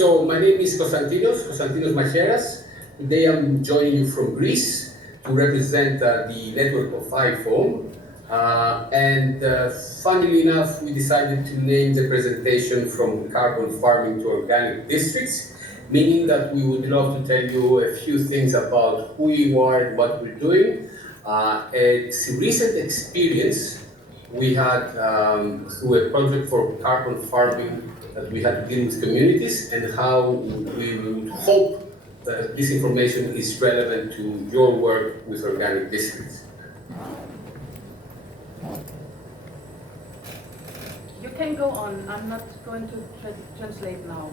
So my name is Constantinos Machairas. Today I'm joining you from Greece to represent the network of IFOAM. Funnily enough, we decided to name the presentation from carbon farming to organic districts, meaning that we would love to tell you a few things about who you are and what we're doing. A recent experience we had through a project for carbon farming that we had to deal with communities, and how we would hope that this information is relevant to your work with organic districts. You can go on. I'm not going to translate now.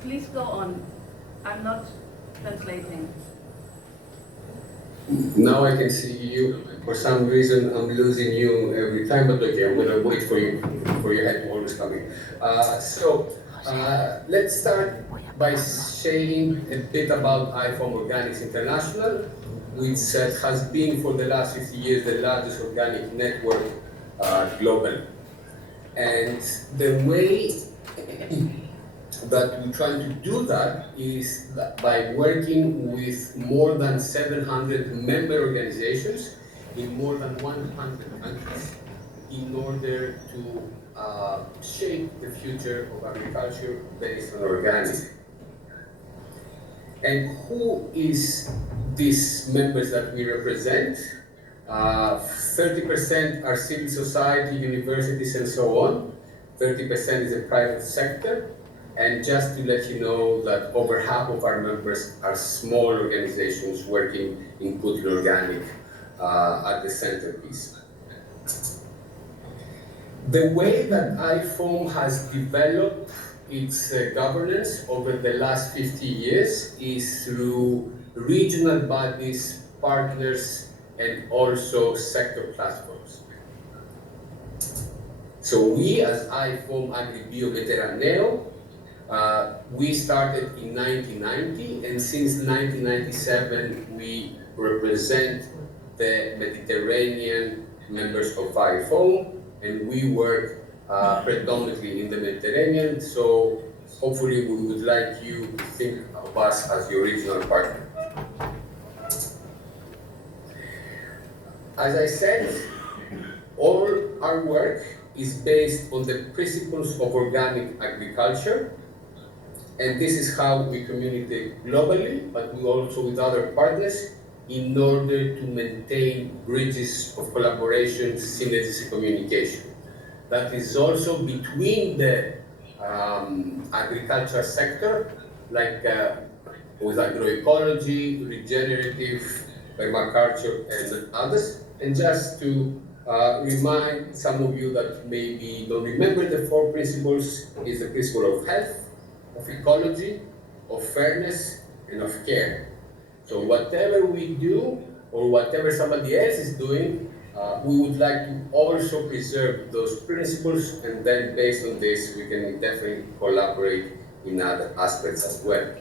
Please go on. I'm not translating. Now I can see you. For some reason, I'm losing you every time, but okay, I'm going to wait for you, for your head to always come in. Let's start by saying a bit about IFOAM Organics International, which has been for the last 50 years the largest organic network globally. And the way that we're trying to do that is by working with more than 700 member organizations in more than 100 countries in order to shape the future of agriculture based on organic. And who is these members that we represent? 30% are civil society, universities, and so on. 30% is the private sector. And just to let you know that over half of our members are small organizations working in putting organic at the centerpiece. The way that IFOAM has developed its governance over the last 50 years is through regional bodies, partners, and also sector platforms. So we, as IFOAM-AgriBioMediterraneo, we started in 1990, and since 1997 we represent the Mediterranean members of IFOAM, and we work predominantly in the Mediterranean, so hopefully we would like you to think of us as your regional partner. As I said, all our work is based on the principles of organic agriculture, and this is how we communicate globally, but we also with other partners in order to maintain bridges of collaboration, synergies, and communication. That is also between the agriculture sector, like with agroecology, regenerative, permaculture, and others. And just to remind some of you that maybe don't remember, the four principles is the principle of health, of ecology, of fairness, and of care. So whatever we do, or whatever somebody else is doing, we would like to also preserve those principles, and then based on this, we can definitely collaborate in other aspects as well.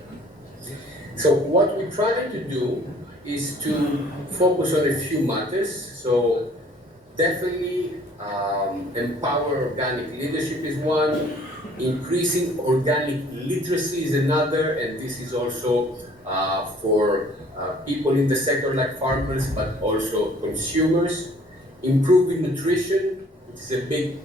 So what we're trying to do is to focus on a few matters. So definitely empower organic leadership is one, increasing organic literacy is another, and this is also for people in the sector like farmers, but also consumers. Improving nutrition, which is a big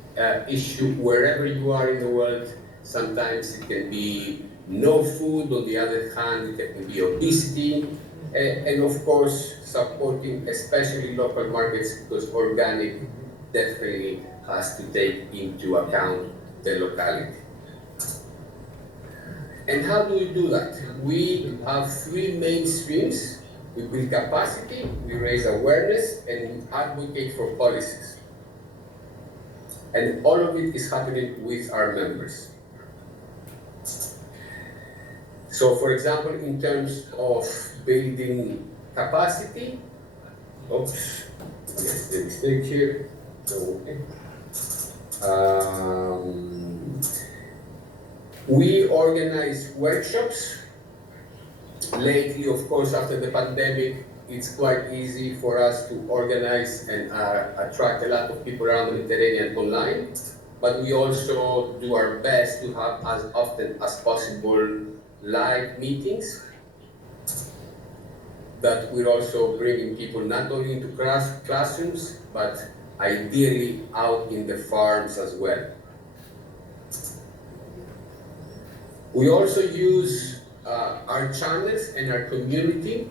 issue wherever you are in the world. Sometimes it can be no food, on the other hand, it can be obesity. And of course, supporting especially local markets, because organic definitely has to take into account the locality. And how do we do that? We have three main streams. We build capacity, we raise awareness, and we advocate for policies. And all of it is happening with our members. So for example, in terms of building capacity, oops, yes, the mistake here. Okay. We organize workshops. Lately, of course, after the pandemic, it's quite easy for us to organize and attract a lot of people around the Mediterranean online. but we also do our best to have as often as possible live meetings that we're also bringing people not only into classrooms, but ideally out in the farms as well. We also use our channels and our community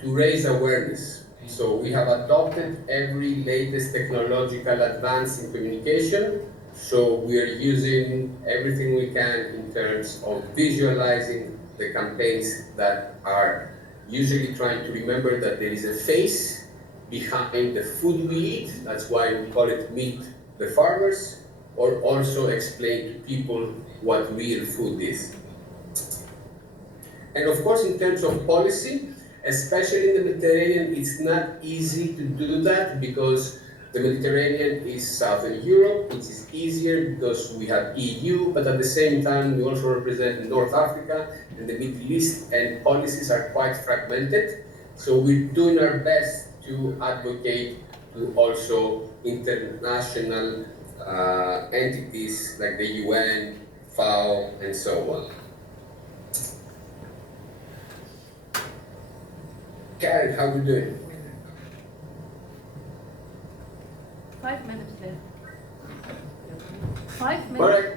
to raise awareness. So we have adopted every latest technological advance in communication. So we are using everything we can in terms of visualizing the campaigns that are usually trying to remember that there is a face behind the food we eat. That's why we call it Meet the Farmers, or also explain to people what real food is. And of course, in terms of policy, especially in the Mediterranean, it's not easy to do that because the Mediterranean is Southern Europe, which is easier because we have EU, but at the same time, we also represent North Africa and the Middle East, and policies are quite fragmented. So we're doing our best to advocate to also international entities like the UN, FAO, and so on. Karen, how are we doing? 5 minutes left. 5 minutes. All right.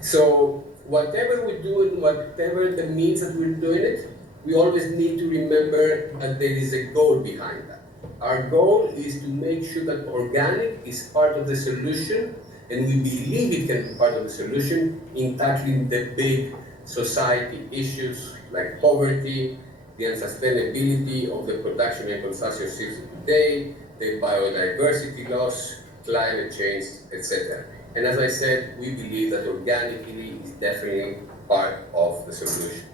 So whatever we do and whatever the means that we're doing it, we always need to remember that there is a goal behind that. Our goal is to make sure that organic is part of the solution, and we believe it can be part of the solution in tackling the big society issues like poverty, the unsustainability of the production and consumption system today, the biodiversity loss, climate change, etc. And as I said, we believe that organically is definitely part of the solution.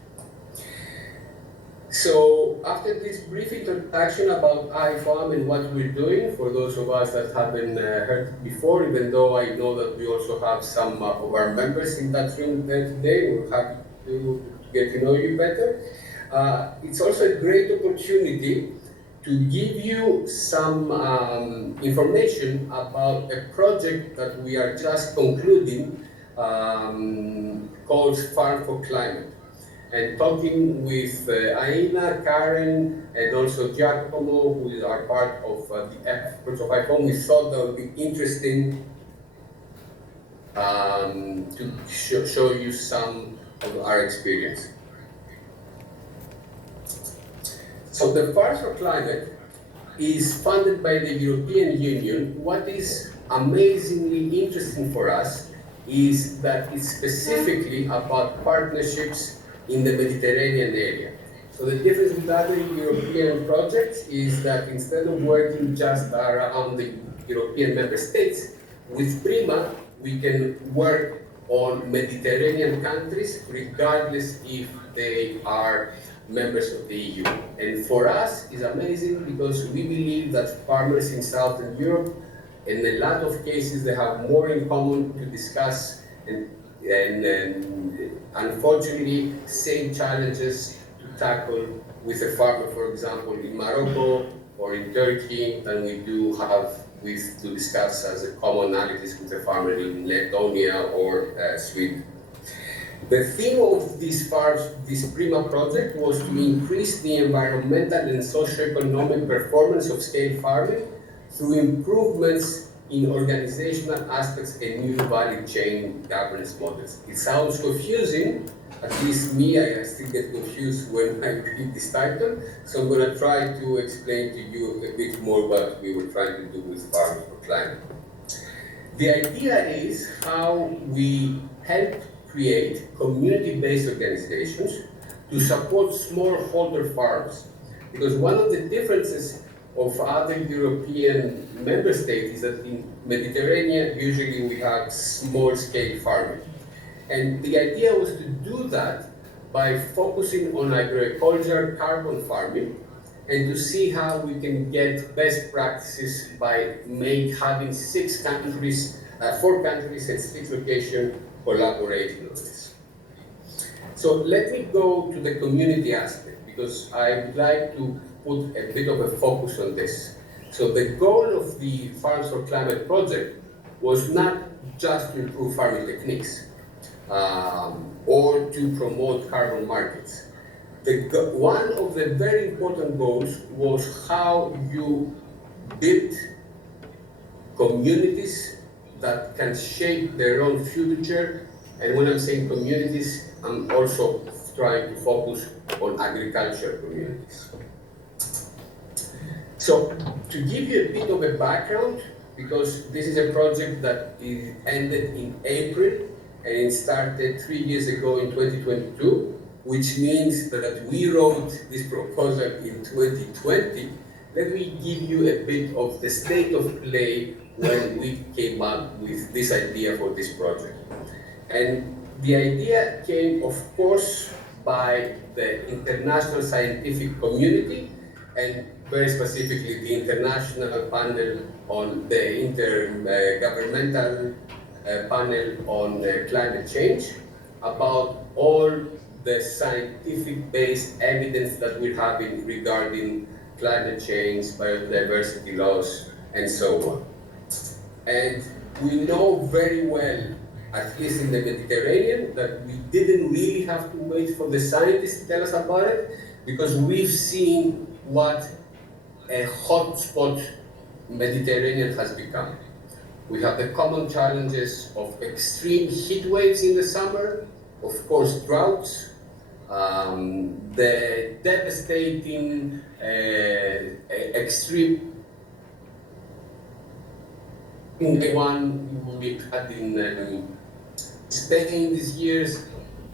So after this brief introduction about IFOAM and what we're doing, for those of us that haven't heard it before, even though I know that we also have some of our members in that room there today, we're happy to get to know you better. It's also a great opportunity to give you some information about a project that we are just concluding called Farm for Climate. And talking with Aina, Karen, and also Giacomo, who is our part of the efforts of IFOAM, we thought that would be interesting to show you some of our experience. So the Farm for Climate is funded by the European Union. What is amazingly interesting for us is that it's specifically about partnerships in the Mediterranean area. So the difference with other European projects is that instead of working just around the European member states, with PRIMA, we can work on Mediterranean countries regardless if they are members of the EU. And for us, it's amazing because we believe that farmers in Southern Europe, in a lot of cases, they have more in common to discuss and unfortunately, same challenges to tackle with a farmer, for example, in Morocco or in Turkey, than we do have to discuss as a commonalities with a farmer in Lithuania or Sweden. The theme of this PRIMA project was to increase the environmental and socio-economic performance of scale farming through improvements in organizational aspects and new value chain governance models. It sounds confusing, at least me, I still get confused when I read this title, so I'm going to try to explain to you a bit more what we were trying to do with Farming for Climate. The idea is how we help create community-based organizations to support smallholder farms, because one of the differences of other European member states is that in Mediterranean, usually we have small-scale farming. And the idea was to do that by focusing on agroculture carbon farming and to see how we can get best practices by having 4 countries and 6 locations collaborating on this. So let me go to the community aspect, because I would like to put a bit of a focus on this. So the goal of the Farms for Climate project was not just to improve farming techniques or to promote carbon markets. One of the very important goals was how you build communities that can shape their own future. And when I'm saying communities, I'm also trying to focus on agricultural communities. So to give you a bit of a background, because this is a project that is ended in April and it started 3 years ago in 2022, which means that we wrote this proposal in 2020. Let me give you a bit of the state of play when we came up with this idea for this project. And the idea came, of course, by the international scientific community, and very specifically the International Panel on the Intergovernmental Panel on Climate Change, about all the scientific-based evidence that we're having regarding climate change, biodiversity loss, and so on. And we know very well, at least in the Mediterranean, that we didn't really have to wait for the scientists to tell us about it, because we've seen what a hotspot Mediterranean has become. We have the common challenges of extreme heat waves in the summer, of course droughts, the devastating extreme one we had in Spain this year,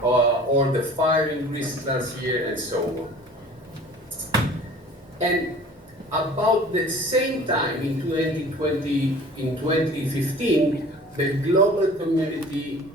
or the fire in Greece last year, and so on. And about the same time, in 2020, in 2015, the global community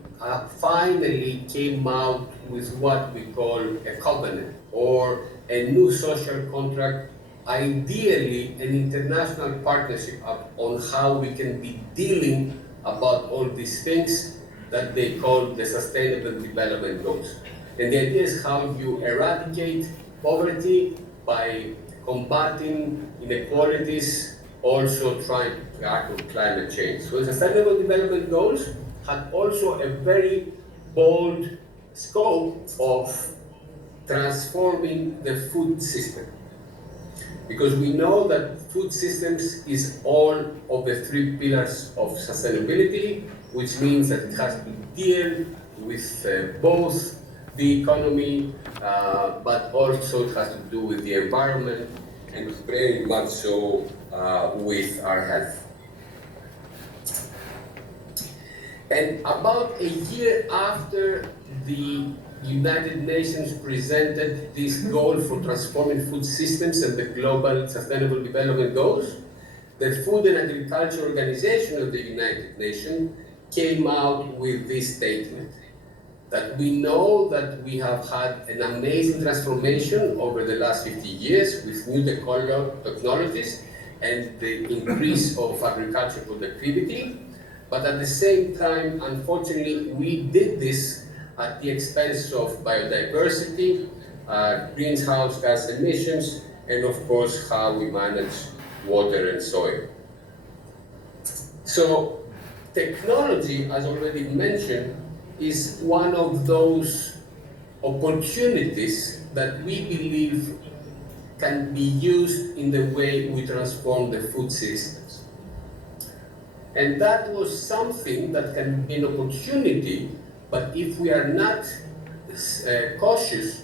finally came out with what we call a covenant, or a new social contract, ideally an international partnership on how we can be dealing about all these things that they call the Sustainable Development Goals. And the idea is how you eradicate poverty by combating inequalities, also trying to tackle climate change. So the Sustainable Development Goals had also a very bold scope of transforming the food system. Because we know that food systems is all of the 3 pillars of sustainability, which means that it has to deal with both the economy, but also it has to do with the environment, and very much so with our health. And about a year after the United Nations presented this goal for transforming food systems and the Global Sustainable Development Goals, the Food and Agriculture Organization of the United Nations came out with this statement, that we know that we have had an amazing transformation over the last 50 years with new technologies and the increase of agricultural productivity, but at the same time, unfortunately, we did this at the expense of biodiversity, greenhouse gas emissions, and of course, how we manage water and soil. So, technology, as already mentioned, is one of those opportunities that we believe can be used in the way we transform the food systems. And that was something that can be an opportunity, but if we are not cautious,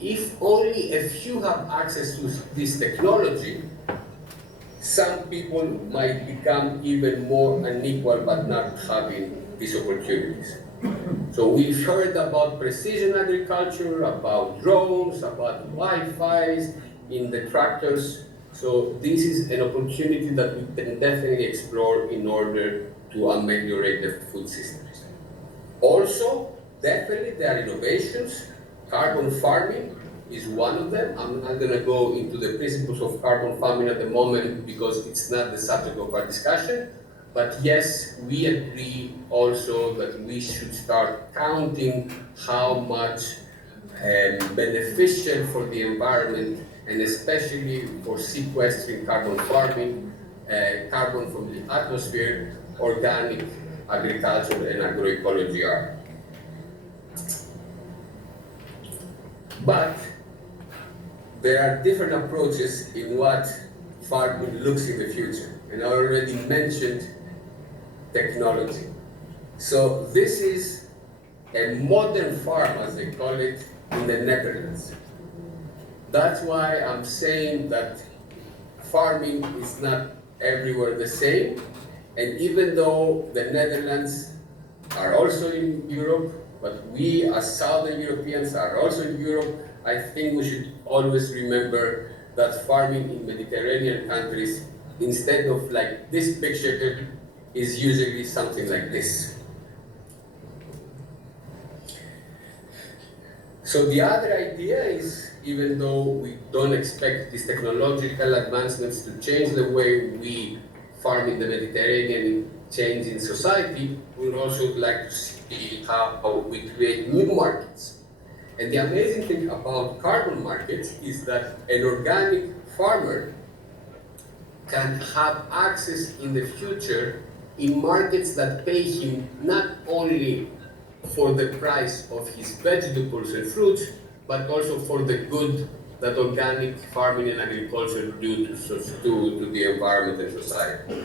if only a few have access to this technology, some people might become even more unequal by not having these opportunities. So we've heard about precision agriculture, about drones, about Wi-Fi's in the tractors. So this is an opportunity that we can definitely explore in order to ameliorate the food systems. Also, definitely there are innovations. Carbon farming is one of them. I'm not going to go into the principles of carbon farming at the moment because it's not the subject of our discussion. But yes, we agree also that we should start counting how much beneficial for the environment, and especially for sequestering carbon farming, carbon from the atmosphere, organic agriculture and agroecology are. But there are different approaches in what farming looks in the future. And I already mentioned technology. So this is a modern farm, as they call it, in the Netherlands. That's why I'm saying that farming is not everywhere the same. And even though the Netherlands are also in Europe, but we as Southern Europeans are also in Europe, I think we should always remember that farming in Mediterranean countries, instead of like this picture, is usually something like this. So the other idea is, even though we don't expect these technological advancements to change the way we farm in the Mediterranean, change in society, we would also like to see how we create new markets. And the amazing thing about carbon markets is that an organic farmer can have access in the future in markets that pay him not only for the price of his vegetables and fruits, but also for the good that organic farming and agriculture do to the environment and society.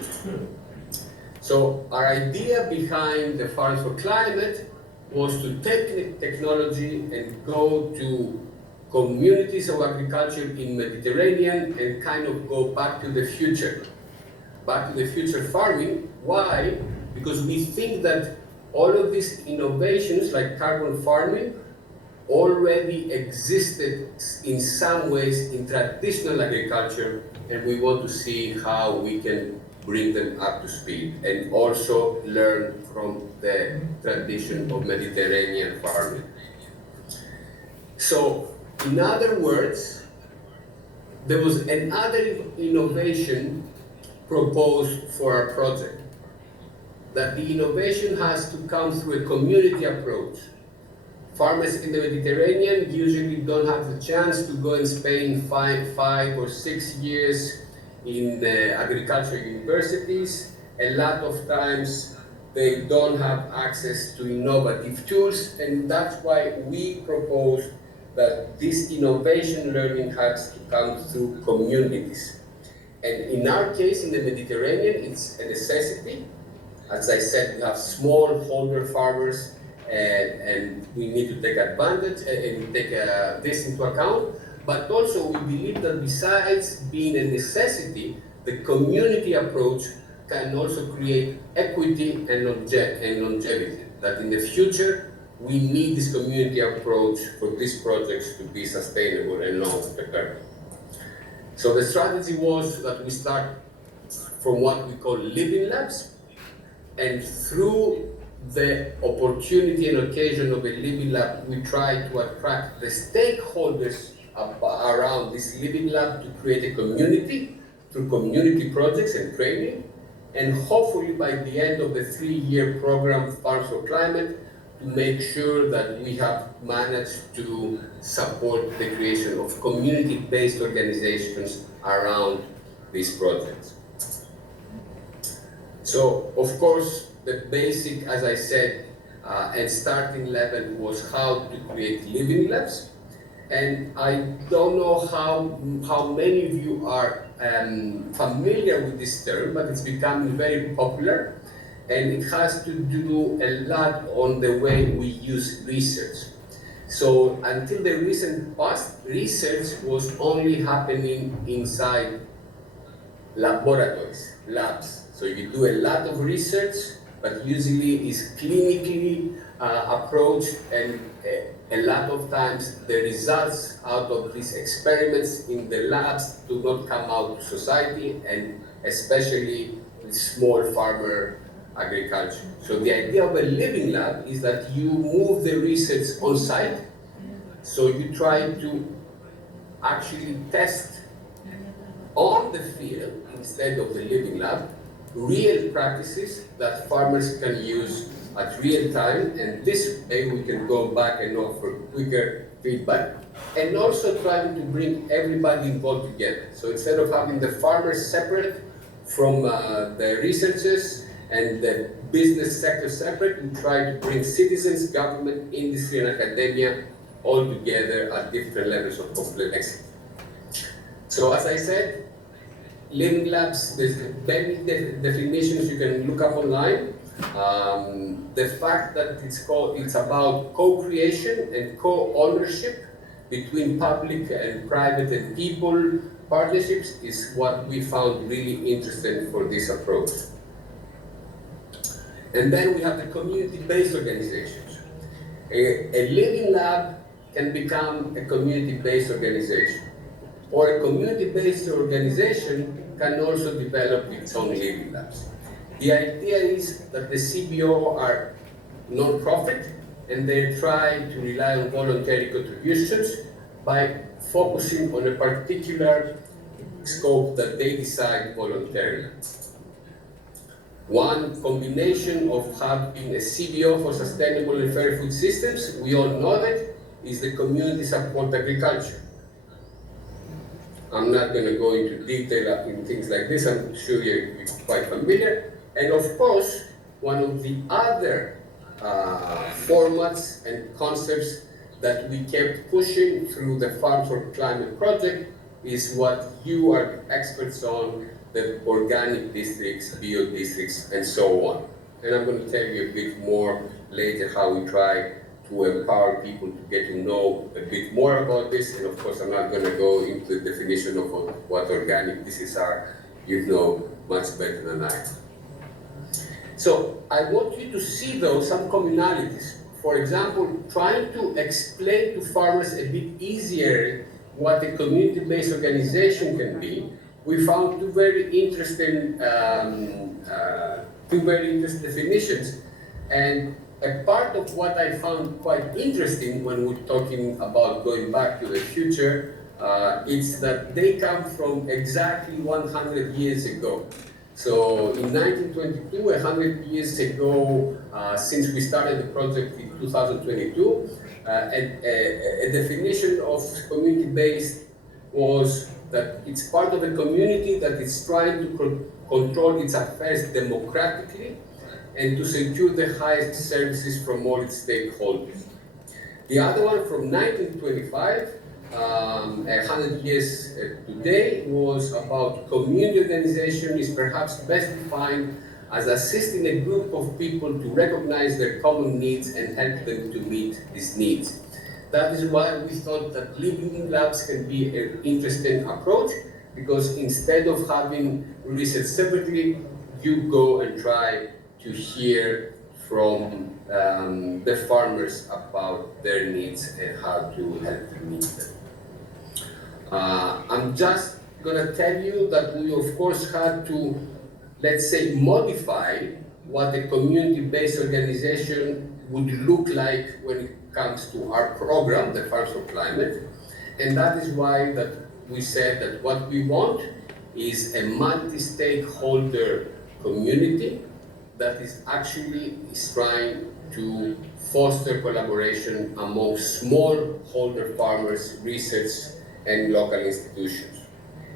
So our idea behind the Farms for Climate was to take technology and go to communities of agriculture in Mediterranean and kind of go back to the future farming. Why? Because we think that all of these innovations like carbon farming already existed in some ways in traditional agriculture, and we want to see how we can bring them up to speed and also learn from the tradition of Mediterranean farming. So, in other words, there was another innovation proposed for our project, that the innovation has to come through a community approach. Farmers in the Mediterranean usually don't have the chance to go and spend 5 or 6 years in the agriculture universities. A lot of times they don't have access to innovative tools, and that's why we propose that this innovation learning has to come through communities. And in our case, in the Mediterranean, it's a necessity. As I said, we have smallholder farmers, and we need to take advantage and take this into account. But also, we believe that besides being a necessity, the community approach can also create equity and longevity. That in the future, we need this community approach for these projects to be sustainable and long-term. So the strategy was that we start from what we call living labs, and through the opportunity and occasion of a living lab, we try to attract the stakeholders around this living lab to create a community through community projects and training, and hopefully by the end of the 3-year program, Farms for Climate, to make sure that we have managed to support the creation of community-based organizations around these projects. So, of course, the basic, as I said, and starting level was how to create living labs. And I don't know how many of you are familiar with this term, but it's becoming very popular. And it has to do a lot on the way we use research. So until the recent past, research was only happening inside laboratories, labs. So you do a lot of research, but usually is clinically approached, and a lot of times the results out of these experiments in the labs do not come out to society, and especially with small farmer agriculture. So the idea of a living lab is that you move the research on site, so you try to actually test on the field instead of the living lab real practices that farmers can use at real time, and this way we can go back and offer quicker feedback, and also trying to bring everybody involved together. So instead of having the farmers separate from the researchers and the business sector separate. We try to bring citizens, government, industry, and academia all together at different levels of complexity. So as I said, living labs, there's many definitions you can look up online. The fact that it's about co-creation and co-ownership between public and private and people partnerships is what we found really interesting for this approach. And then we have the community-based organizations. A living lab can become a community-based organization, or a community-based organization can also develop its own living labs. The idea is that the CBO are non-profit and they try to rely on voluntary contributions by focusing on a particular scope that they decide voluntarily. One combination of having a CBO for sustainable and fair food systems, we all know that, is the community support agriculture. I'm not going to go into detail in things like this, I'm sure you're quite familiar. And of course, one of the other formats and concepts that we kept pushing through the Farm for Climate project is what you are experts on, the organic districts, bio districts, and so on. And I'm going to tell you a bit more later how we try to empower people to get to know a bit more about this. And of course, I'm not going to go into the definition of what organic districts are. You know much better than I. So I want you to see, though, some commonalities. For example, trying to explain to farmers a bit easier what a community-based organization can be, we found two very interesting definitions. And a part of what I found quite interesting when we're talking about going back to the future is that they come from exactly 100 years ago. So in 1922, 100 years ago, since we started the project in 2022, a definition of community-based was that it's part of a community that is trying to control its affairs democratically and to secure the highest services from all its stakeholders. The other one from 1925, 100 years today, was about community organization is perhaps best defined as assisting a group of people to recognize their common needs and help them to meet these needs. That is why we thought that living labs can be an interesting approach, because instead of having research separately, you go and try to hear from the farmers about their needs and how to help them meet them. I'm just going to tell you that we, of course, had to, let's say, modify what a community-based organization would look like when it comes to our program, the Farms for Climate. And that is why that we said that what we want is a multi-stakeholder community that is actually trying to foster collaboration among smallholder farmers, research, and local institutions.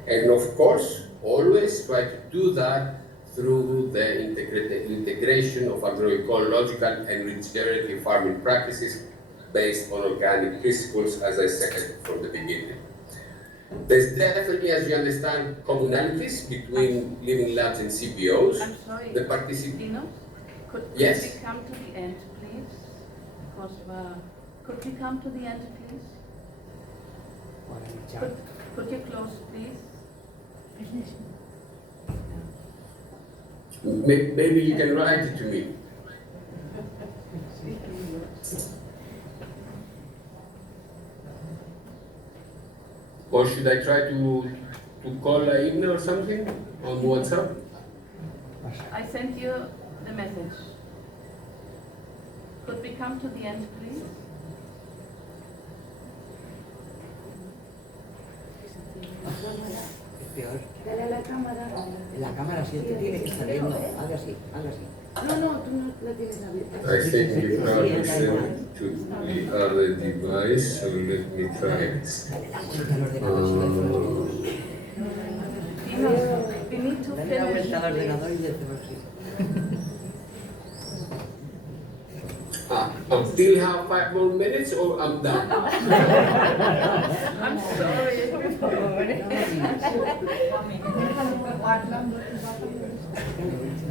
And of course, always try to do that through the integration of agroecological and regenerative farming practices based on organic principles, as I said from the beginning. There's definitely, as you understand, commonalities between living labs and CBOs. I'm sorry, could Yes. we come to the end, please? Because could we come to the end, please? Could you close, please? Maybe you can write it to me. Or should I try to call Aina or something on WhatsApp? I sent you the message. Could we come to the end, please? Peor. Dale a la cámara. La cámara siempre tiene que estar viendo. Hazlo así, hazlo así. No, tú no la tienes abierta. I think you probably sent it to the other device, so let me try it. We need to Dale la vuelta al finish. ordenador y decimos así. I still have 5 more minutes or I'm done? I'm sorry.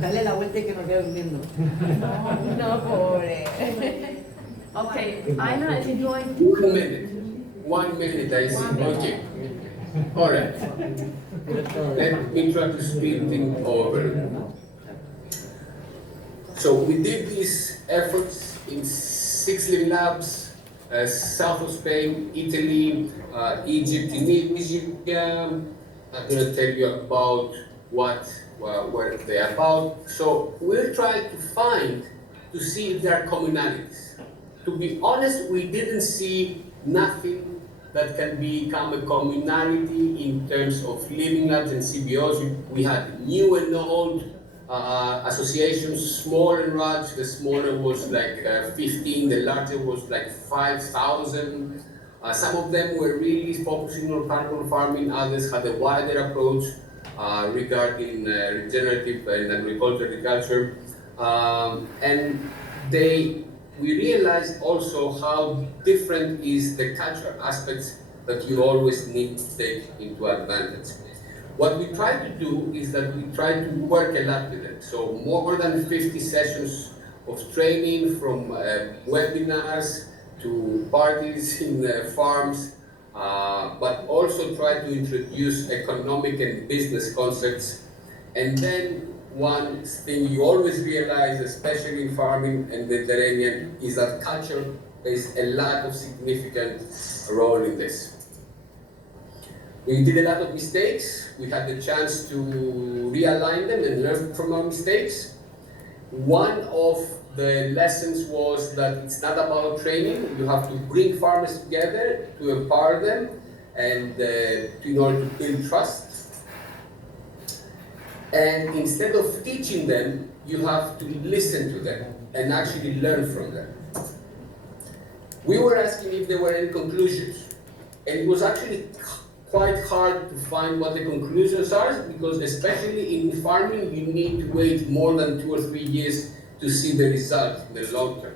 Dale la vuelta y que nos vea durmiendo. No, pobre. Okay, Aina is enjoying. 1 minute. 1 minute, I see. Okay. All right. Let me try to speed things over. So we did these efforts in 6 living labs, south of Spain, Italy, Egypt, Tunisia. I'm going to tell you about what they're about. So we're trying to see if there are commonalities. To be honest, we didn't see nothing that can become a commonality in terms of living labs and CBOs. We had new and old associations, small and large. The smaller was like 15, the larger was like 5,000. Some of them were really focusing on carbon farming, others had a wider approach regarding regenerative and agriculture. And we realized also how different is the cultural aspects that you always need to take into advantage. What we try to do is that we try to work a lot with it. So more than 50 sessions of training, from webinars to parties in farms, but also try to introduce economic and business concepts. And then one thing you always realize, especially in farming and Mediterranean, is that culture plays a lot of significant role in this. We did a lot of mistakes. We had the chance to realign them and learn from our mistakes. One of the lessons was that it's not about training. You have to bring farmers together to empower them and in order to build trust. And instead of teaching them, you have to listen to them and actually learn from them. We were asking if there were any conclusions, and it was actually quite hard to find what the conclusions are, because especially in farming, you need to wait more than 2 or 3 years to see the result in the long term.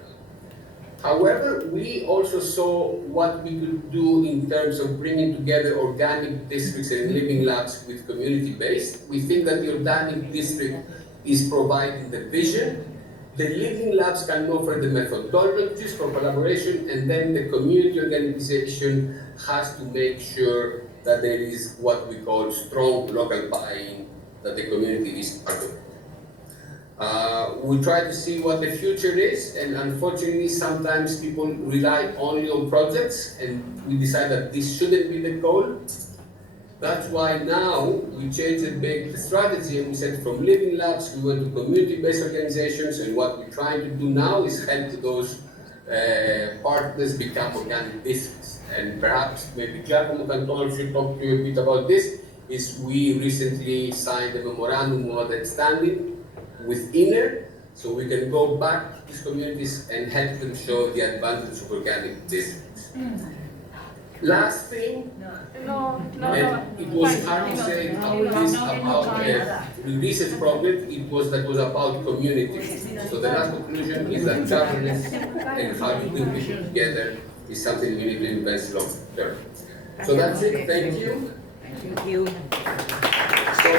However, we also saw what we could do in terms of bringing together organic districts and living labs with community-based. We think that the organic district is providing the vision. The living labs can offer the methodologies for collaboration, and then the community organization has to make sure that there is what we call strong local buy-in, that the community is part of it. We try to see what the future is, and unfortunately sometimes people rely only on projects, and we decide that this shouldn't be the goal. That's why now we changed a big strategy, and we said from living labs we went to community-based organizations, and what we're trying to do now is help those partners become organic districts. And perhaps maybe Giacomo can also talk to you a bit about this. Is we recently signed a memorandum of understanding with INER, so we can go back to these communities and help them show the advantage of organic districts. Last thing, it was hard to say about the research project, it was about community. So the last conclusion is that governance and how you bring people together is something we need to invest long term. So that's it, thank you. Thank you. So,